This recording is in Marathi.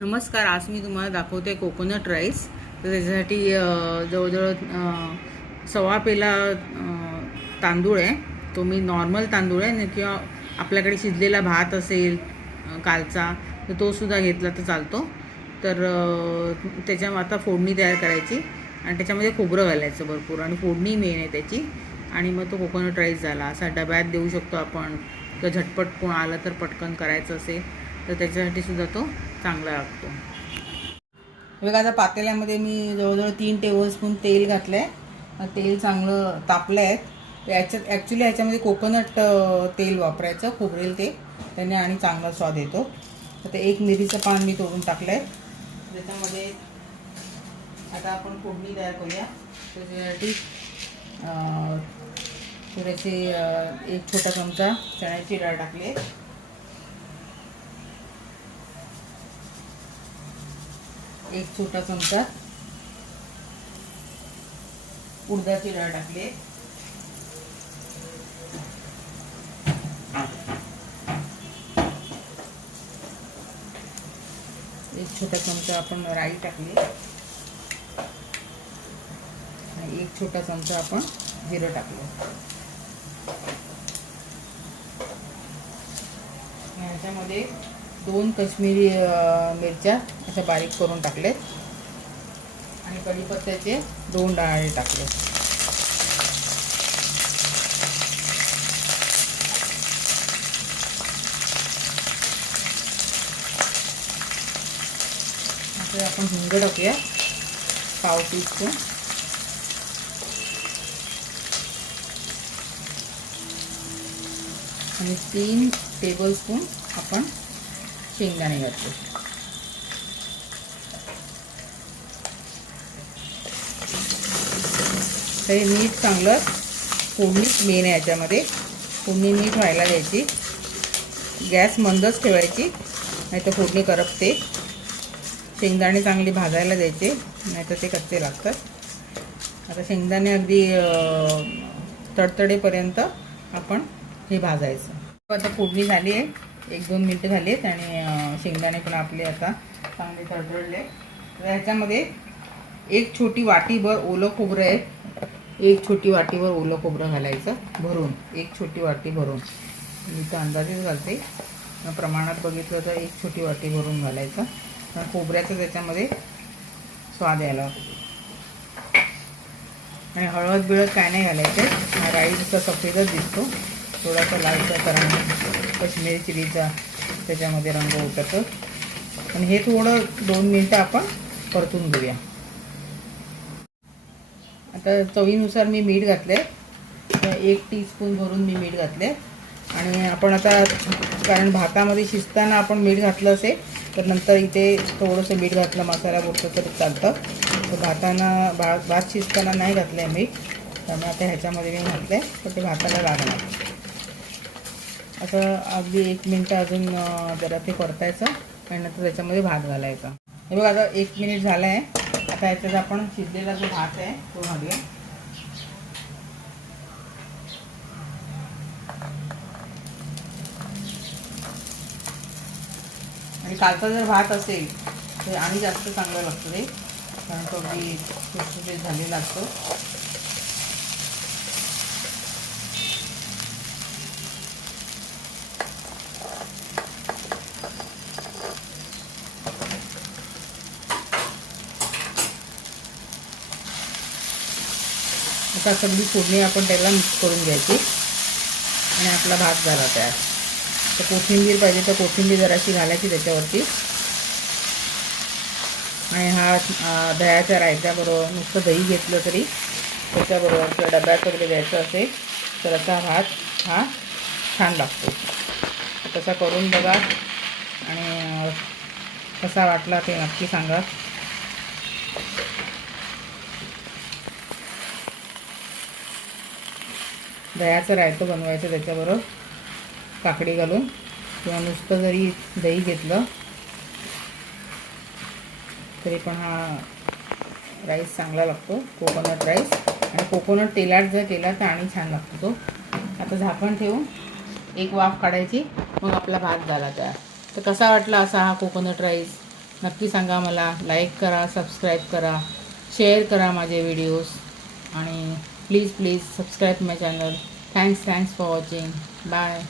नमस्कार. आज मी तुम्हाला दाखवते कोकोनट राईस. तर त्याच्यासाठी जवळजवळ सव्वा पेला तांदूळ आहे. तो मी नॉर्मल तांदूळ आहे किंवा आपल्याकडे शिजलेला भात असेल कालचा तर तो सुद्धा घेतला तर चालतो. तर त्याच्या आता फोडणी तयार करायची आणि त्याच्यामध्ये खोबरं घालायचं भरपूर आणि फोडणी मेन आहे त्याची. आणि मग तो कोकोनट राईस झाला. असा डब्यात देऊ शकतो आपण किंवा झटपट कोण आलं तर पटकन करायचं असेल तर त्याच्यासाठी सुद्धा तो चांगला लागतो. बघा आता पातेल्यामध्ये मी जवळजवळ 3 टेबलस्पून तेल घातलं आहे. तेल चांगलं तापलं आहे. ॲक्च्युली ह्याच्यामध्ये कोकोनट तेल वापरायचं, खोबरेल तेल, त्याने आणि चांगला स्वाद येतो. तर ते एक मिरीचं पान मी तोडून टाकलं आहे. त्याच्यामध्ये आता आपण फोडणी तयार करूया. त्याच्यासाठी थोडेसे 1 छोटा चमचा चण्याची डाळ टाकली आहे. 1 छोटा चमचा उडदाची डाळ टाकली आहे. 1 छोटा चमचा आपण राई टाकली आणि 1 छोटा चमचा आपण जिरं टाकलं. ह्याच्यामध्ये 2 काश्मीरी मिरच्या अशा बारीक करून टाकलेत आणि कढीपत्त्याचे 2 डाळे टाकले. आता आपण हिंग टाकूया, पाव टीस्पून. आणि 3 टेबलस्पून आपण शेंगदाणे घातले. तर मीठ चांगलं फोडणीच मेन आहे याच्यामध्ये. फोडणी नीट व्हायला द्यायची. गॅस मंदच ठेवायची, नाही तर फोडणी करपते. शेंगदाणे चांगली भाजायला द्यायचे, नाही तर ते कच्चे लागतात. आता शेंगदाणे अगदी तडतडेपर्यंत आपण हे भाजायचं. आता फोडणी झाली आहे, 1-2 मिनटं झाली आहेत आणि शेंगदाणे पण आपले आता चांगले तडतडले. तर ह्याच्यामध्ये 1 छोटी वाटीभर ओलं खोबरं आहे. 1 छोटी वाटीभर ओलं खोबरं घालायचं भरून, 1 छोटी वाटी भरून. मी तर अंदाजेच घालते, प्रमाणात बघितलं तर 1 छोटी वाटी भरून घालायचं. कारण खोबऱ्याचं त्याच्यामध्ये स्वाद यायला. आणि हळद बिळद काय नाही घालायचं. राईसचा सफेदच दिसतो, थोडासा लालचा रंग, काश्मीरी चिलीचा त्याच्यामध्ये रंग उतरतो. आणि हे थोडं 2 मिनटं आपण परतून घेऊया. आता चवीनुसार मी मीठ घातले, 1 टीस्पून भरून मी मीठ घातले. आणि आपण आता कारण भातामध्ये शिजताना आपण मीठ घातलं असेल तर नंतर इथे थोडंसं मीठ घातलं मसाल्यापुरतं तरी चालतं. तर भात शिजताना नाही घातलं आहे मीठ, त्यामुळे आता ह्याच्यामध्ये मी घातलं आहे, तर ते भाताला लागणार. असं अगदी 1 मिनटं अजून जरा ते परतायचं आणि नंतर त्याच्यामध्ये भात घालायचा. हे बघा आता 1 मिनिट झालं आहे. आता ह्याच्यात आपण शिजलेला जो भात आहे तो घालूया. आणि कालचा जर भात असेल तर आणि जास्त चांगलं लागतं ते, कारण तो अगदी खुसखुशीत झालेला असतो. आता सगळी फोडणी आपण त्याला मिक्स करून घ्यायची आणि आपला भात झाला तयार. तर कोथिंबीर पाहिजे तर कोथिंबीर जराशी घालायची त्याच्यावरती. आणि हा दह्याच्या रायत्याबरोबर, नुसतं दही घेतलं तरी त्याच्याबरोबर किंवा डब्यात वगैरे द्यायचं असेल तर असा भात हा छान लागतो. तसा करून बघा आणि कसा वाटला ते नक्की सांगा. दह्याचं रायतं बनवायचं त्याच्याबरोबर काकडी घालून, किंवा नुसतं जरी दही घेतलं तरी पण हा राईस चांगला लागतो, कोकोनट राईस. आणि कोकोनट तेलात जर केला तर आणि छान लागतो तो. आता झाकण ठेवून एक वाफ काढायची, मग आपला भात झाला तयार. तर कसा वाटला असा हा कोकोनट राईस. नक्की सांगा मला. लाईक करा, सबस्क्राईब करा, शेअर करा माझे व्हिडिओज आणि please subscribe my channel. Thanks for watching. Bye.